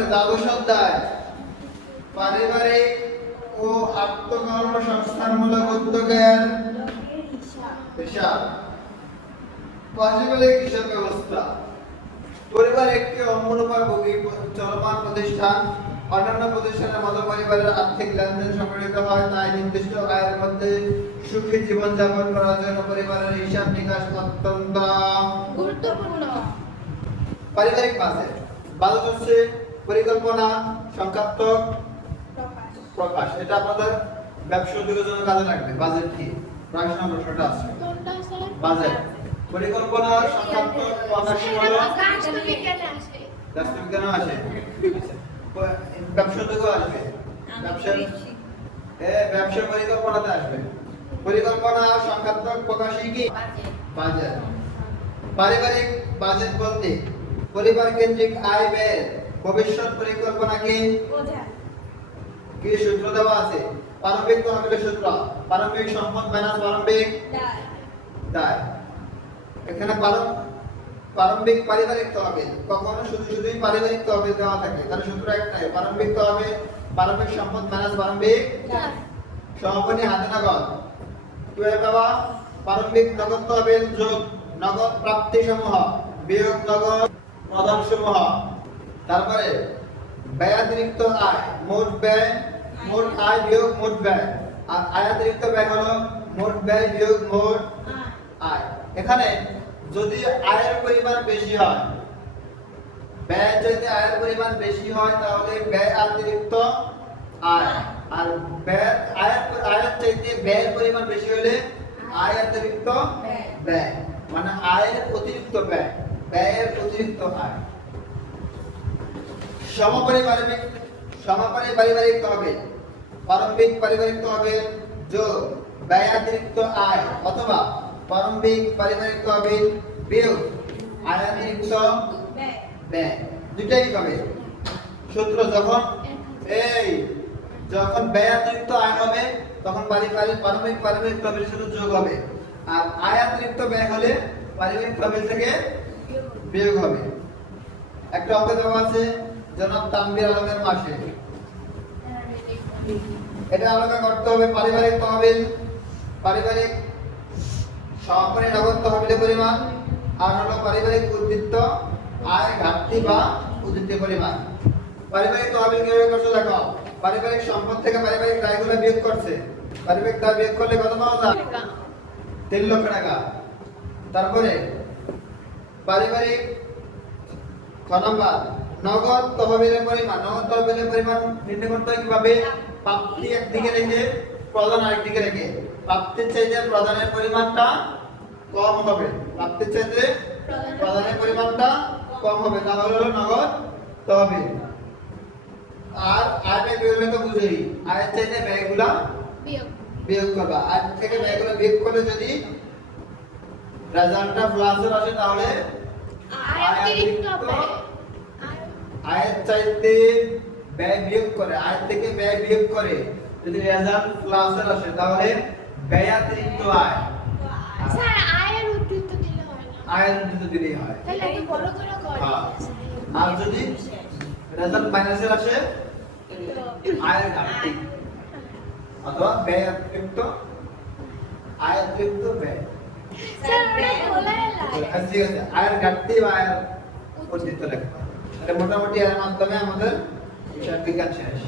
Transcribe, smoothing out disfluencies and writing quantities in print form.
নম্বরে দ্বাদশ অধ্যায় পারিবারিক ও আত্মকর্মসংস্থানমূলক উদ্যোগের হিসাব। পারিবারিক হিসাব ব্যবস্থা। পরিবার একটি অনুরূপভোগী চলমান প্রতিষ্ঠান। অন্যান্য প্রতিষ্ঠানের মতো পরিবারের আর্থিক লেনদেন সংগঠিত হয়, তাই নির্দিষ্ট আয়ের মধ্যে সুখী জীবনযাপন করার জন্য পরিবারের হিসাব নিকাশ অত্যন্ত গুরুত্বপূর্ণ। পারিবারিক বাজেট। বাজেট হচ্ছে পরিকল্পনা, সংখ্যাত্মক প্রকাশ। এটা আপনাদের ব্যবসা উদ্যোগের জন্য কাজে লাগবে। বাজেট কি? প্রায় প্রশ্নটা আছে। বাজেট পরিকল্পনা, সংখ্যাত্মক প্রকাশ হলো রাষ্ট্রবিজ্ঞানে আসে, ব্যবসা উদ্যোগে আসবে, ব্যবসা পরিকল্পনাতে আসবে। পরিকল্পনা সংখ্যাত্মক প্রকাশই কি? বাজেট। পারিবারিক বাজেট বলতে পরিবার কেন্দ্রিক আয় ব্যয়ের ভবিষ্যৎ পরিকল্পনাকে কি সূত্র দেওয়া আছে? প্রারম্ভিক তহবিলের সূত্র, প্রারম্ভিক সম্পদ মাইনাস প্রারম্ভিক দায়। এখানে প্রারম্ভিক পারিবারিক তহবিল, কখনো শুধুই পারিবারিক তহবিল দেওয়া থাকে, তার সূত্র একটাই, প্রারম্ভিক তহবিল প্রারম্ভিক সম্পদ মাইনাস প্রারম্ভিক সমাপনী হাতে নগদ। কিভাবে পাবা? প্রারম্ভিক নগদ তহবিল যোগ নগদ প্রাপ্তি সমূহ বিয়োগ নগদ প্রদান সমূহ। তারপরে ব্যয়াতিরিক্ত আয়, মোট ব্যয়, মোট আয় বিয়োগ মোট ব্যয়। আর আয়াতিরিক্ত ব্যয় হলো মোট ব্যয় বিয়োগ মোট আয়। এখানে যদি আয়ের পরিমাণ বেশি হয়, ব্যয় যদি আয়ের পরিমাণ বেশি হয় তাহলে ব্যয় অতিরিক্ত আয়, আর ব্যয় আয়ের চাইতে ব্যয়ের পরিমাণ বেশি হলে আয় অতিরিক্ত ব্যয়, মানে আয়ের অতিরিক্ত ব্যয়, ব্যয়ের অতিরিক্ত আয়। সমাপনী পারিবারিক তহবিল, প্রারম্ভিক পারিবারিক তহবিল যোগ ব্যয়াতিরিক্ত আয় অথবা প্রারম্ভিক পারিবারিক তহবিল বিয়োগ আয়াতিরিক্ত ব্যয়, দুটাই হবে। সূত্র যখন ব্যয়াতিরিক্ত আয় হবে তখন প্রারম্ভিক পারিবারিক তহবিলের সাথে যোগ হবে, আর আয়াতিরিক্ত ব্যয় হলে পারিবারিক তহবিল থেকে বিয়োগ হবে। একটা অঙ্ক দেওয়া আছে জনাব তানভীর আলমের মাসে, এটা আলাদা করতে হবে। পারিবারিক তহবিল, পারিবারিক সমাপনী নগদ তহবিলের পরিমাণ, আর হলো পারিবারিক উদ্বৃত্ত আয় ঘাটতি বা উদ্বৃত্তের পরিমাণ। পারিবারিক তহবিল কিভাবে করছে দেখো, পারিবারিক সম্পদ থেকে পারিবারিক দায়গুলো বিয়োগ করছে। পারিবারিক দায় বিয়োগ করলে কত পাওয়া যায়? 3 লক্ষ টাকা। তারপরে পারিবারিক নাম্বার নগদ তহবিলের পরিমাণ, নগদ তহবিলের পরিমাণ নির্ণয় করতে হয় কিভাবে? প্রাপ্তি একদিকে রেখে প্রদান আরেকদিকে রেখে। প্রাপ্তির চাইতে প্রদানের পরিমাণটা কম হবে, প্রাপ্তির চাইতে প্রদানের পরিমাণটা কম হবে, তাহলে হলো নগদ তহবিল। আর আয় ব্যয় বিয়োগ তো বুঝেই, আয়ের চাইতে ব্যয়গুলা বিয়োগ করবা। আয় থেকে ব্যয়গুলা বিয়োগ করলে যদি রেজাল্টটা প্লাসের আসে তাহলে আয়ের চাইতে ব্যয় বিয়োগ করে, আয় থেকে ব্যয় বিয়োগ করে যদি রেজাল্ট প্লাসের আসে তাহলে ব্যয়াতিরিক্ত আয়। স্যার আয়ের উদ্বৃত্ত দিলে হয় না? আয়ের উদ্বৃত্ত দিলেই হয়। তাহলে এত বড় করে করে। আর যদি রেজাল্ট মাইনাসের আসে আয়ের ঘাটতি অথবা ব্যয়াতিরিক্ত আয়াতিরিক্ত ব্যয়। স্যার ওটা বলাই লাগে। ঠিক আছে, আয়ের ঘাটতি বা আয়ের উদ্বৃত্ত লেখা। এটা মোটামুটি এর মাধ্যমে আমাদের হিসাব বিজ্ঞান শেষ।